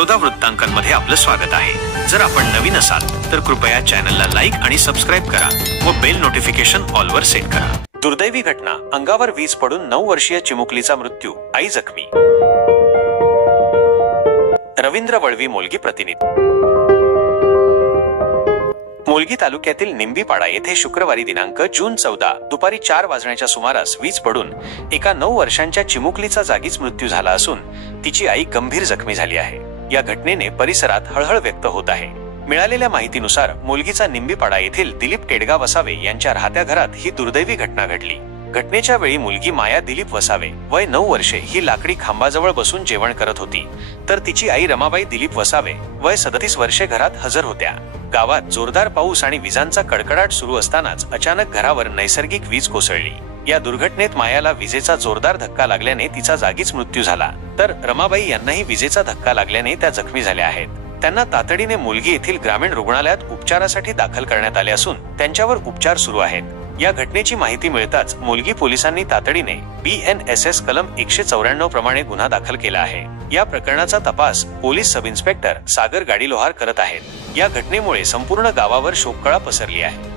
बडोदा वृत्तांकनमध्ये आपलं स्वागत आहे. जर आपण नवीन असाल तर कृपया चॅनलला लाईक आणि सबस्क्राईब करा व बेल नोटिफिकेशन ऑलवर सेट करा. दुर्दैवी घटना अंगावर वीज पडून नऊ वर्षीय चिमुकलीचा मृत्यू आई जखमी. रवींद्र वळवी मोलगी प्रतिनिधी. मोलगी तालुक्यातील निंबीपाडा येथे शुक्रवारी दिनांक जून चौदा दुपारी चार वाजण्याच्या सुमारास वीज पडून एका नऊ वर्षांच्या चिमुकलीचा जागीच मृत्यू झाला असून तिची आई गंभीर जखमी झाली आहे. या घटनेने परिसरात हळहळ व्यक्त होत आहे. मिळालेल्या माहितीनुसार मुलगीचा निंबीपाडा येथील दिलीप टेडगा वसावे यांच्या राहत्या घरात ही दुर्दैवी घटना घडली. घटनेच्या वेळी मुलगी माया दिलीप वसावे वय नऊ वर्षे ही लाकडी खांबाजवळ बसून जेवण करत होती. तर तिची आई रमाबाई दिलीप वसावे वय सदतीस वर्षे घरात हजर होत्या. गावात जोरदार पाऊस आणि विजांचा कडकडाट सुरू असतानाच अचानक घरावर नैसर्गिक वीज कोसळली. या दुर्घटनेत मायाला विजेचा जोरदार धक्का लागल्याने तिचा जागीच मृत्यू झाला. तर रमाबाई यांनाही विजेचा धक्का लागल्याने त्या जखमी झाल्या आहेत. त्यांना तातडीने मुलगी येथील ग्रामीण रुग्णालयात उपचारासाठी दाखल करण्यात आले असून त्यांच्यावर उपचार सुरू आहेत. या घटनेची माहिती मिळताच मुलगी पोलिसांनी तातडीने बी एन एस एस कलम एकशे चौऱ्याण्णव प्रमाणे गुन्हा दाखल केला आहे. या प्रकरणाचा तपास पोलीस सब इन्स्पेक्टर सागर गाडीलोहार करत आहेत. या घटनेमुळे संपूर्ण गावावर शोककळा पसरली आहे.